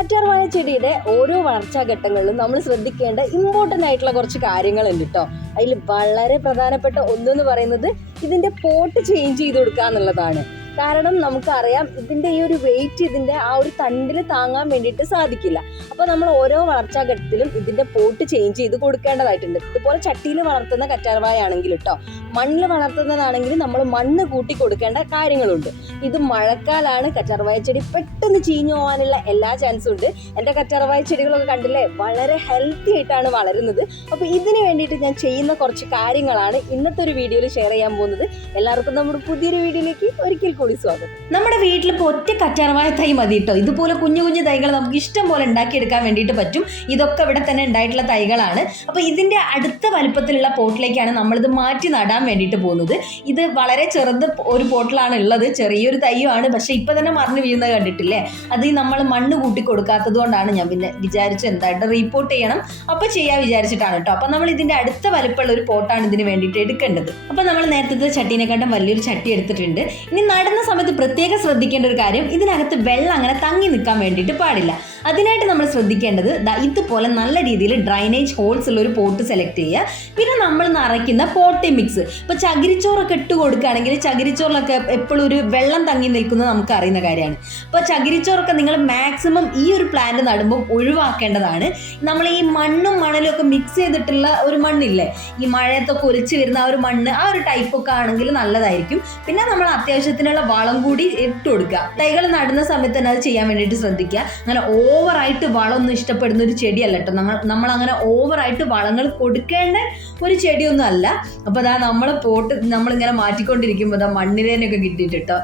കറ്റാർവാഴ ചെടിയുടെ ഓരോ വളർച്ചാ ഘട്ടങ്ങളിലും നമ്മൾ ശ്രദ്ധിക്കേണ്ട ഇമ്പോർട്ടന്റ് ആയിട്ടുള്ള കുറച്ച് കാര്യങ്ങളുണ്ട് കേട്ടോ അതിൽ വളരെ പ്രധാനപ്പെട്ട ഒന്നെന്ന് പറയുന്നത് ഇതിന്റെ പോട്ട് ചേഞ്ച് ചെയ്ത് കൊടുക്കുക എന്നുള്ളതാണ് കാരണം നമുക്കറിയാം ഇതിന്റെ ഈ ഒരു വെയിറ്റ് ഇതിന്റെ ആ ഒരു തണ്ടിൽ താങ്ങാൻ വേണ്ടിയിട്ട് സാധിക്കില്ല. അപ്പോൾ നമ്മൾ ഓരോ വളർച്ചാ ഘട്ടത്തിലും ഇതിന്റെ പോട്ട് ചേഞ്ച് ചെയ്ത് കൊടുക്കേണ്ടതായിട്ടുണ്ട്. ഇതുപോലെ ചട്ടിയിൽ വളർത്തുന്ന കറ്റാർവായ ആണെങ്കിൽ കേട്ടോ മണ്ണിൽ വളർത്തുന്നതാണെങ്കിൽ നമ്മൾ മണ്ണ് കൂട്ടി കൊടുക്കേണ്ട കാര്യങ്ങളുണ്ട്. ഇത് മഴക്കാലാണ് കറ്റാർവായ ചെടി പെട്ടെന്ന് ചീഞ്ഞു പോകാനുള്ള എല്ലാ ചാൻസും ഉണ്ട്. എന്റെ കറ്റാർവായ ചെടികളൊക്കെ കണ്ടില്ലേ? വളരെ ഹെൽത്തി ആയിട്ടാണ് വളരുന്നത്. അപ്പോൾ ഇതിന് വേണ്ടിയിട്ട് ഞാൻ ചെയ്യുന്ന കുറച്ച് കാര്യങ്ങളാണ് ഇന്നത്തെ ഒരു വീഡിയോയിൽ ഷെയർ ചെയ്യാൻ പോകുന്നത്. എല്ലാവർക്കും നമ്മുടെ പുതിയൊരു വീഡിയോയിലേക്ക് ഒരിക്കൽ കൂടി സ്വാഗതം നമ്മുടെ വീട്ടിൽ ഇപ്പോൾ ഒറ്റ കറ്റാർവാഴ തൈ മതി കേട്ടോ ഇതുപോലെ കുഞ്ഞു കുഞ്ഞു തൈകൾ നമുക്ക് ഇഷ്ടം പോലെ ഉണ്ടാക്കിയെടുക്കാൻ വേണ്ടിയിട്ട് പറ്റും. ഇതൊക്കെ ഇവിടെ തന്നെ ഉണ്ടായിട്ടുള്ള തൈകളാണ്. അപ്പോൾ ഇതിന്റെ അടുത്ത വലുപ്പത്തിലുള്ള പോട്ടിലേക്കാണ് നമ്മളിത് മാറ്റി നടാൻ വേണ്ടിയിട്ട് പോകുന്നത്. ഇത് വളരെ ചെറുത് ഒരു പോട്ടിലാണ് ഉള്ളത്. ചെറിയൊരു തൈയുമാണ്. പക്ഷേ ഇപ്പം തന്നെ മറിഞ്ഞു വീഴുന്നത് കണ്ടിട്ടില്ലേ? അത് നമ്മൾ മണ്ണ് കൂട്ടി കൊടുക്കാത്തത് കൊണ്ടാണ് ഞാൻ പിന്നെ വിചാരിച്ചു എന്തായിട്ട് റീപ്പോർട്ട് ചെയ്യണം. അപ്പോൾ ചെയ്യാൻ വിചാരിച്ചിട്ടാണ് കേട്ടോ അപ്പോൾ നമ്മൾ ഇതിന്റെ അടുത്ത വലുപ്പമുള്ള ഒരു പോട്ടാണ് ഇതിന് വേണ്ടിയിട്ട് എടുക്കേണ്ടത്. അപ്പോൾ നമ്മൾ നേരത്തെ ചട്ടീനെക്കാട്ടും വലിയൊരു ചട്ടി എടുത്തിട്ടുണ്ട്. ഇനി നടുന്ന സമയത്ത് പ്രത്യേകം ശ്രദ്ധിക്കേണ്ട ഒരു കാര്യം ഇതിനകത്ത് വെള്ളം അങ്ങനെ തങ്ങി നിൽക്കാൻ വേണ്ടിയിട്ട് പാടില്ല. അതിനായിട്ട് നമ്മൾ ശ്രദ്ധിക്കേണ്ടത് ഇതുപോലെ നല്ല രീതിയിൽ ഡ്രൈനേജ് ഹോൾസ് ഉള്ള ഒരു പോട്ട് സെലക്ട് ചെയ്യുക. പിന്നെ നമ്മൾ നിറയ്ക്കുന്ന പോട്ടി മിക്സ് ഇപ്പോൾ ചകിരിച്ചോറൊക്കെ ഇട്ട് കൊടുക്കുകയാണെങ്കിൽ ചകിരിച്ചോറിലൊക്കെ എപ്പോഴും ഒരു വെള്ളം തങ്ങി നിൽക്കുന്നത് നമുക്ക് അറിയുന്ന കാര്യമാണ്. അപ്പോൾ ചകിരിച്ചോറൊക്കെ നിങ്ങൾ മാക്സിമം ഈ ഒരു പ്ലാന്റ് നടുമ്പോൾ ഒഴിവാക്കേണ്ടതാണ്. നമ്മൾ ഈ മണ്ണും മണലും ഒക്കെ മിക്സ് ചെയ്തിട്ടുള്ള ഒരു മണ്ണില്ലേ? ഈ മഴയത്തൊക്കെ ഒലിച്ച് വരുന്ന ആ ഒരു മണ്ണ് ആ ഒരു ടൈപ്പൊക്കെ ആണെങ്കിൽ നല്ലതായിരിക്കും. പിന്നെ നമ്മൾ അത്യാവശ്യത്തിനുള്ള വളം കൂടി ഇട്ട് കൊടുക്കുക. തൈകൾ നടുന്ന സമയത്ത് തന്നെ അത് ചെയ്യാൻ വേണ്ടിയിട്ട് ശ്രദ്ധിക്കുക. അങ്ങനെ ഓവറായിട്ട് വളമൊന്നും ഇഷ്ടപ്പെടുന്ന ഒരു ചെടിയല്ല കേട്ടോ. നമ്മൾ നമ്മൾ അങ്ങനെ ഓവറായിട്ട് വളങ്ങൾ കൊടുക്കേണ്ട ഒരു ചെടിയൊന്നും അല്ല. അപ്പോൾ അതാ നമ്മളെ പോട്ട് നമ്മളിങ്ങനെ മാറ്റിക്കൊണ്ടിരിക്കുമ്പോൾ അതാ മണ്ണിരേനൊക്കെ കിട്ടിയിട്ട് കേട്ടോ.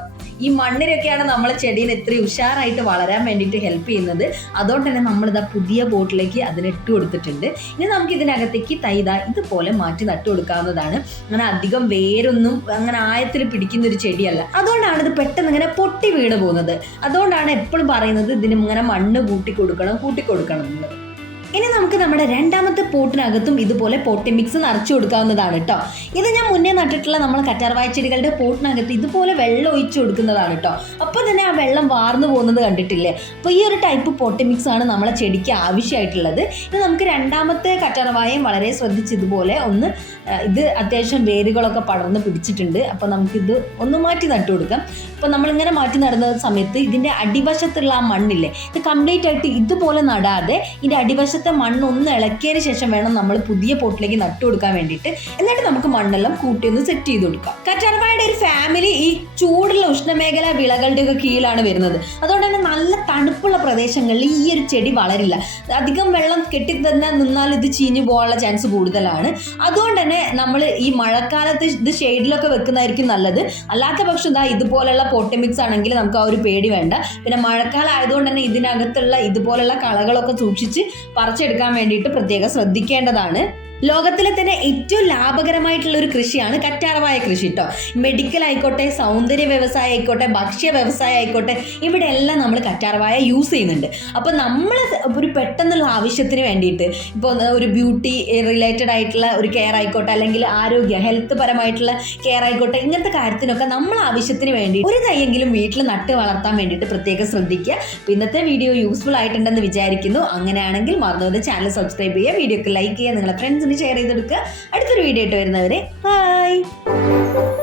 ഈ മണ്ണിരൊക്കെയാണ് നമ്മൾ ചെടീനെ ഇത്രയും ഉഷാറായിട്ട് വളരാൻ വേണ്ടിയിട്ട് ഹെൽപ്പ് ചെയ്യുന്നത്. അതുകൊണ്ട് തന്നെ നമ്മളിതാ പുതിയ ബോട്ടിലേക്ക് അതിന് ഇട്ട് കൊടുത്തിട്ടുണ്ട്. ഇനി നമുക്ക് ഇതിനകത്തേക്ക് തൈത ഇതുപോലെ മാറ്റി നട്ടു കൊടുക്കാവുന്നതാണ്. അങ്ങനെ അധികം വേരൊന്നും അങ്ങനെ ആയത്തിൽ പിടിക്കുന്ന ഒരു ചെടിയല്ല. അതുകൊണ്ടാണ് ഇത് പെട്ടെന്ന് ഇങ്ങനെ പൊട്ടി വീണ് പോകുന്നത്. അതുകൊണ്ടാണ് എപ്പോഴും പറയുന്നത് ഇതിന് ഇങ്ങനെ മണ്ണ് കൂട്ടി കൊടുക്കണം കൂട്ടി കൊടുക്കണം എന്നുള്ളത്. ഇനി നമുക്ക് നമ്മുടെ രണ്ടാമത്തെ പോട്ടിനകത്തും ഇതുപോലെ പോട്ടി മിക്സ് നിറച്ചു കൊടുക്കാവുന്നതാണ് കേട്ടോ ഇത് ഞാൻ മുന്നേ നട്ടിട്ടുള്ള നമ്മൾ കറ്റാർവായ ചെടികളുടെ പോട്ടിനകത്ത് ഇതുപോലെ വെള്ളം ഒഴിച്ചു കൊടുക്കുന്നതാണ് കേട്ടോ അപ്പോൾ തന്നെ ആ വെള്ളം വാർന്നു പോകുന്നത് കണ്ടിട്ടില്ലേ? അപ്പോൾ ഈ ഒരു ടൈപ്പ് പോട്ടി മിക്സ് ആണ് നമ്മളെ ചെടിക്ക് ആവശ്യമായിട്ടുള്ളത്. ഇത് നമുക്ക് രണ്ടാമത്തെ കറ്റാർവായം വളരെ ശ്രദ്ധിച്ച് ഇതുപോലെ ഒന്ന് ഇത് അത്യാവശ്യം വേരുകളൊക്കെ പടർന്ന് പിടിച്ചിട്ടുണ്ട്. അപ്പോൾ നമുക്കിത് ഒന്ന് മാറ്റി നട്ടു കൊടുക്കാം. അപ്പോൾ നമ്മളിങ്ങനെ മാറ്റി നടുന്ന സമയത്ത് ഇതിന്റെ അടിവശത്തുള്ള ആ മണ്ണില്ലേ ഇത് കംപ്ലീറ്റ് ആയിട്ട് ഇതുപോലെ നടാതെ ഇതിന്റെ അടിവശത്തെ മണ്ണ് ഒന്ന് ഇളക്കിയതിന് ശേഷം വേണം നമ്മൾ പുതിയ പോട്ടിലേക്ക് നട്ടു കൊടുക്കാൻ വേണ്ടിയിട്ട്. എന്നിട്ട് നമുക്ക് മണ്ണെല്ലാം കൂട്ടി ഒന്ന് സെറ്റ് ചെയ്ത് കൊടുക്കാം. ഫാമിലി ഈ ചൂടുള്ള ഉഷ്ണമേഖല വിളകളുടെ ഒക്കെ കീഴിലാണ് വരുന്നത്. അതുകൊണ്ട് തന്നെ നല്ല തണുപ്പുള്ള പ്രദേശങ്ങളിൽ ഈ ഒരു ചെടി വളരില്ല. അധികം വെള്ളം കെട്ടി തന്നെ നിന്നാൽ ഇത് ചീഞ്ഞു പോകാനുള്ള ചാൻസ് കൂടുതലാണ്. അതുകൊണ്ട് തന്നെ നമ്മൾ ഈ മഴക്കാലത്ത് ഇത് ഷെയ്ഡിലൊക്കെ വെക്കുന്നതായിരിക്കും നല്ലത്. അല്ലാത്ത പക്ഷം ഇതാ ഇതുപോലെയുള്ള പോട്ടമിക്സ് ആണെങ്കിൽ നമുക്ക് ആ ഒരു പേടി വേണ്ട. പിന്നെ മഴക്കാലം ആയതുകൊണ്ട് തന്നെ ഇതിനകത്തുള്ള ഇതുപോലെയുള്ള കളകളൊക്കെ സൂക്ഷിച്ച് പറിച്ചെടുക്കാൻ വേണ്ടിയിട്ട് പ്രത്യേകം ശ്രദ്ധിക്കേണ്ടതാണ്. ലോകത്തിലെ തന്നെ ഏറ്റവും ലാഭകരമായിട്ടുള്ള ഒരു കൃഷിയാണ് കറ്റാർവായ കൃഷി കേട്ടോ മെഡിക്കൽ ആയിക്കോട്ടെ സൗന്ദര്യ വ്യവസായം ആയിക്കോട്ടെ ഭക്ഷ്യ വ്യവസായം ആയിക്കോട്ടെ ഇവിടെ എല്ലാം നമ്മൾ കറ്റാർവായ യൂസ് ചെയ്യുന്നുണ്ട്. അപ്പോൾ നമ്മൾ ഒരു പെട്ടെന്നുള്ള ആവശ്യത്തിന് വേണ്ടിയിട്ട് ഇപ്പോൾ ഒരു ബ്യൂട്ടി റിലേറ്റഡ് ആയിട്ടുള്ള ഒരു കെയർ ആയിക്കോട്ടെ അല്ലെങ്കിൽ ആരോഗ്യ ഹെൽത്ത് പരമായിട്ടുള്ള കെയർ ആയിക്കോട്ടെ ഇങ്ങനത്തെ കാര്യത്തിനൊക്കെ നമ്മൾ ആവശ്യത്തിന് വേണ്ടി ഒരു തൈയെങ്കിലും വീട്ടിൽ നട്ട് വളർത്താൻ വേണ്ടിയിട്ട് പ്രത്യേകം ശ്രദ്ധിക്കുക. ഇന്നത്തെ വീഡിയോ യൂസ്ഫുൾ ആയിട്ടുണ്ടെന്ന് വിചാരിക്കുന്നു. അങ്ങനെയാണെങ്കിൽ മറന്നവരുടെ ചാനൽ സബ്സ്ക്രൈബ് ചെയ്യുക വീഡിയോക്ക് ലൈക്ക് ചെയ്യുക നിങ്ങളുടെ ഫ്രണ്ട്സിന് ഷെയർ ചെയ്തെടുക്കുക അടുത്തൊരു വീഡിയോ ആയിട്ട് വരുന്നവരെ ബൈ